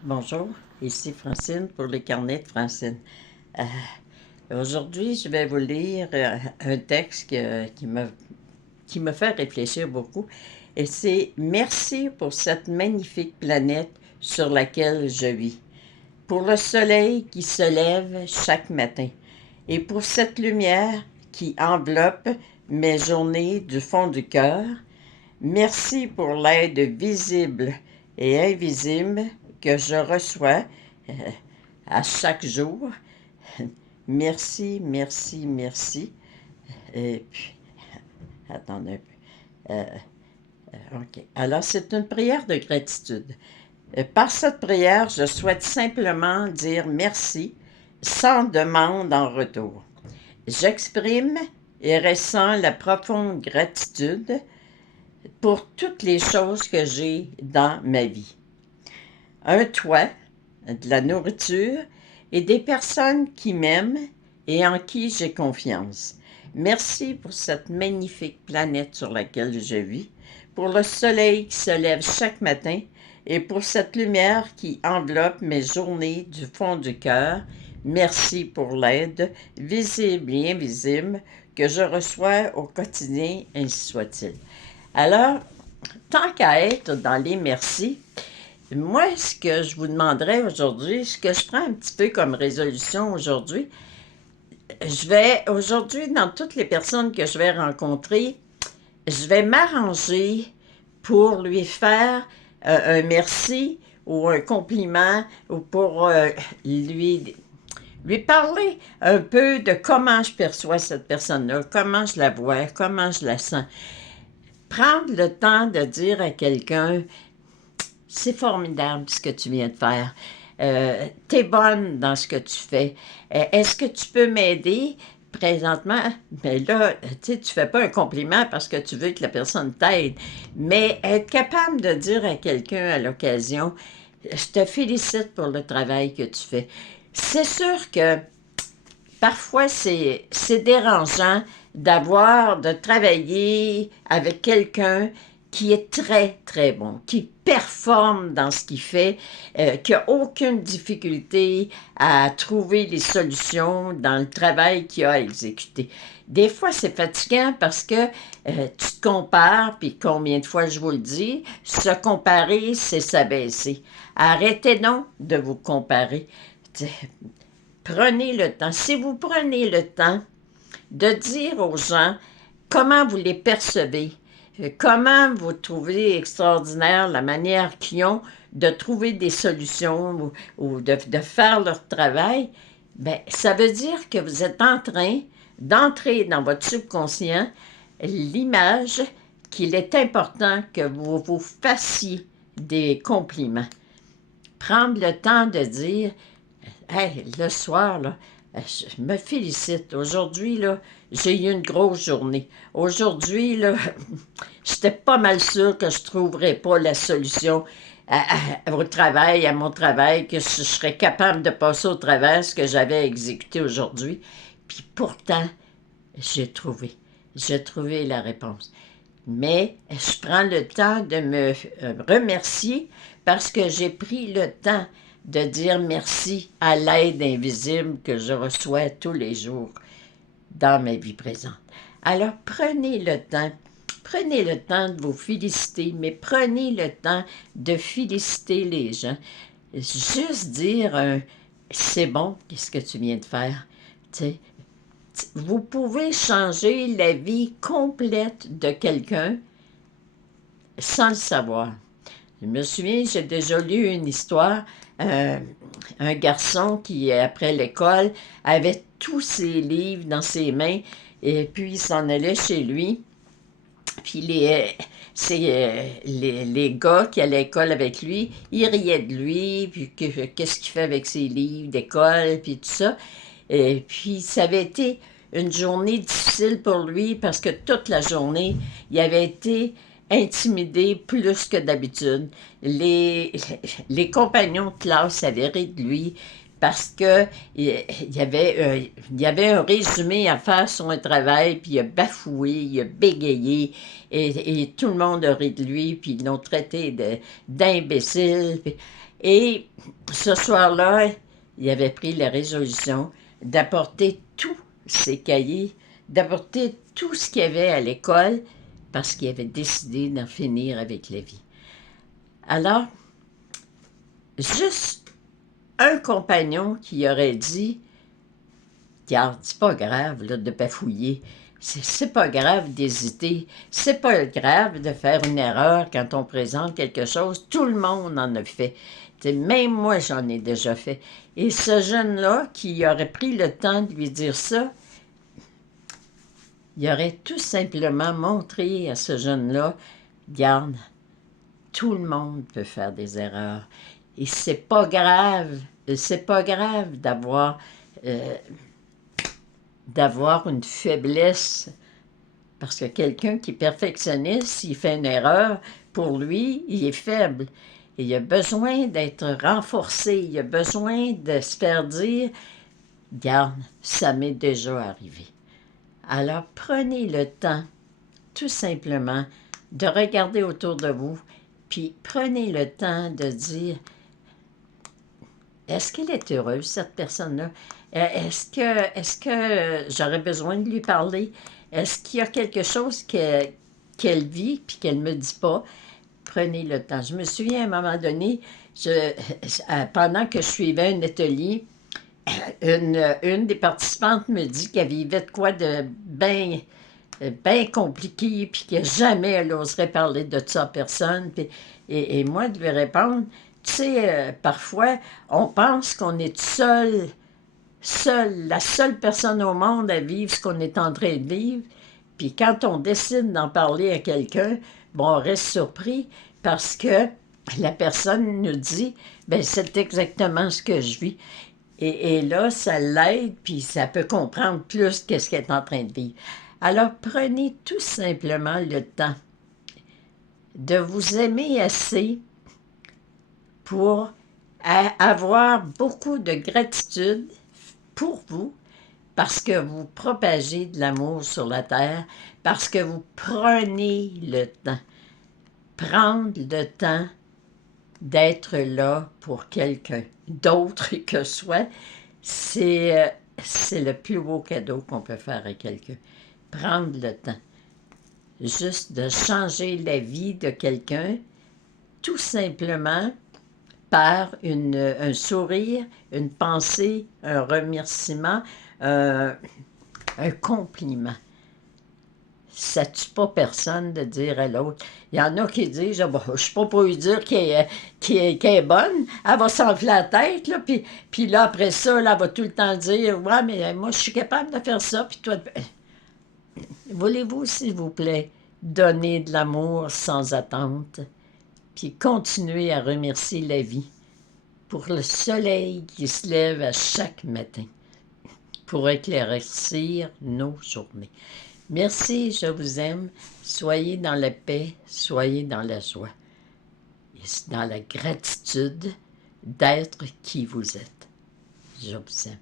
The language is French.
Bonjour, ici Francine pour les carnets de Francine. Euh, Aujourd'hui, je vais vous lire un texte qui me fait réfléchir beaucoup. Et c'est Merci pour cette magnifique planète sur laquelle je vis, pour le soleil qui se lève chaque matin, et pour cette lumière qui enveloppe mes journées du fond du cœur. Merci pour l'aide visible et invisible que je reçois euh, à chaque jour. Merci, merci, merci. Et puis, attendez un peu. OK. Alors, c'est une prière de gratitude. Par cette prière, je souhaite simplement dire merci sans demande en retour. J'exprime et ressens la profonde gratitude pour toutes les choses que j'ai dans ma vie. Un toit, de la nourriture et des personnes qui m'aiment et en qui j'ai confiance. Merci pour cette magnifique planète sur laquelle je vis, pour le soleil qui se lève chaque matin et pour cette lumière qui enveloppe mes journées du fond du cœur. Merci pour l'aide, visible et invisible, que je reçois au quotidien, ainsi soit-il. Alors, tant qu'à être dans les merci, moi, ce que je vous demanderais aujourd'hui, ce que je prends un petit peu comme résolution aujourd'hui, aujourd'hui, dans toutes les personnes que je vais rencontrer, je vais m'arranger pour lui faire un merci ou un compliment ou pour lui parler un peu de comment je perçois cette personne-là, comment je la vois, comment je la sens. Prendre le temps de dire à quelqu'un, c'est formidable ce que tu viens de faire. T'es bonne dans ce que tu fais. Est-ce que tu peux m'aider présentement? Mais là, tu sais, tu fais pas un compliment parce que tu veux que la personne t'aide. Mais être capable de dire à quelqu'un à l'occasion, je te félicite pour le travail que tu fais. C'est sûr que parfois, c'est dérangeant de travailler avec quelqu'un qui est très, très bon, qui performe dans ce qu'il fait, qui n'a aucune difficulté à trouver les solutions dans le travail qu'il a à exécuter. Des fois, c'est fatigant parce que tu te compares, puis combien de fois je vous le dis, se comparer, c'est s'abaisser. Arrêtez donc de vous comparer. Prenez le temps. Si vous prenez le temps de dire aux gens comment vous les percevez, comment vous trouvez extraordinaire la manière qu'ils ont de trouver des solutions ou de faire leur travail, bien, ça veut dire que vous êtes en train d'entrer dans votre subconscient l'image qu'il est important que vous vous fassiez des compliments. Prendre le temps de dire hey, le soir, là, je me félicite. Aujourd'hui, là, j'ai eu une grosse journée. Aujourd'hui, là, j'étais pas mal sûre que je ne trouverais pas la solution au travail, à mon travail, que je serais capable de passer au travers ce que j'avais exécuté aujourd'hui. Puis pourtant, j'ai trouvé. J'ai trouvé la réponse. Mais je prends le temps de me remercier parce que j'ai pris le temps de dire merci à l'aide invisible que je reçois tous les jours dans ma vie présente. Alors prenez le temps de vous féliciter, mais prenez le temps de féliciter les gens. Juste dire c'est bon, qu'est-ce que tu viens de faire? T'sais, vous pouvez changer la vie complète de quelqu'un sans le savoir. Je me souviens, j'ai déjà lu une histoire, un garçon qui, après l'école, avait tous ses livres dans ses mains et puis il s'en allait chez lui. Puis les gars qui allaient à l'école avec lui, ils riaient de lui, puis qu'est-ce qu'il fait avec ses livres d'école, puis tout ça. Et puis ça avait été une journée difficile pour lui parce que toute la journée, il avait été intimidé plus que d'habitude. Les compagnons de classe avaient ri de lui parce que il y avait un résumé à faire sur un travail, puis il a bafoué, il a bégayé, et tout le monde a ri de lui, puis ils l'ont traité d'imbécile. Et ce soir-là, il avait pris la résolution d'apporter tous ses cahiers, d'apporter tout ce qu'il y avait à l'école, parce qu'il avait décidé d'en finir avec la vie. Alors, juste un compagnon qui aurait dit, regarde, c'est pas grave là, de bafouiller, c'est pas grave d'hésiter, c'est pas grave de faire une erreur quand on présente quelque chose, tout le monde en a fait. T'sais, même moi, j'en ai déjà fait. Et ce jeune-là, qui aurait pris le temps de lui dire ça, il aurait tout simplement montré à ce jeune-là, regarde, tout le monde peut faire des erreurs. Et c'est pas grave euh, d'avoir une faiblesse. Parce que quelqu'un qui est perfectionniste, s'il fait une erreur, pour lui, il est faible. Et il a besoin d'être renforcé, il a besoin de se faire dire, regarde, ça m'est déjà arrivé. Alors prenez le temps, tout simplement, de regarder autour de vous, puis prenez le temps de dire, est-ce qu'elle est heureuse, cette personne-là? Est-ce que j'aurais besoin de lui parler? Est-ce qu'il y a quelque chose qu'elle vit puis qu'elle ne me dit pas? Prenez le temps. Je me souviens à un moment donné, pendant que je suivais un atelier, une des participantes me dit qu'elle vivait de quoi de bien compliqué, puis que jamais elle oserait parler de ça à personne. Et moi, de lui répondre, tu sais, parfois, on pense qu'on est la seule personne au monde à vivre ce qu'on est en train de vivre. Puis quand on décide d'en parler à quelqu'un, bon, on reste surpris parce que la personne nous dit, ben c'est exactement ce que je vis. Et là, ça l'aide, puis ça peut comprendre plus qu'est-ce qu'elle est en train de vivre. Alors, prenez tout simplement le temps de vous aimer assez pour avoir beaucoup de gratitude pour vous, parce que vous propagez de l'amour sur la terre, parce que vous prenez le temps. Prendre le temps d'être là pour quelqu'un d'autre que soi, c'est le plus beau cadeau qu'on peut faire à quelqu'un. Prendre le temps. Juste de changer la vie de quelqu'un, tout simplement par un sourire, une pensée, un remerciement, un compliment. Ça ne tue pas personne de dire à l'autre. Il y en a qui disent, ah, bon, je ne suis pas pour lui dire qu'elle est bonne, elle va s'enfler la tête, là, puis là, après ça, là, elle va tout le temps dire, ouais, mais moi, je suis capable de faire ça, puis toi, voulez-vous, s'il vous plaît, donner de l'amour sans attente, puis continuer à remercier la vie pour le soleil qui se lève à chaque matin, pour éclaircir nos journées. Merci, je vous aime. Soyez dans la paix, soyez dans la joie. Et dans la gratitude d'être qui vous êtes. Je vous aime.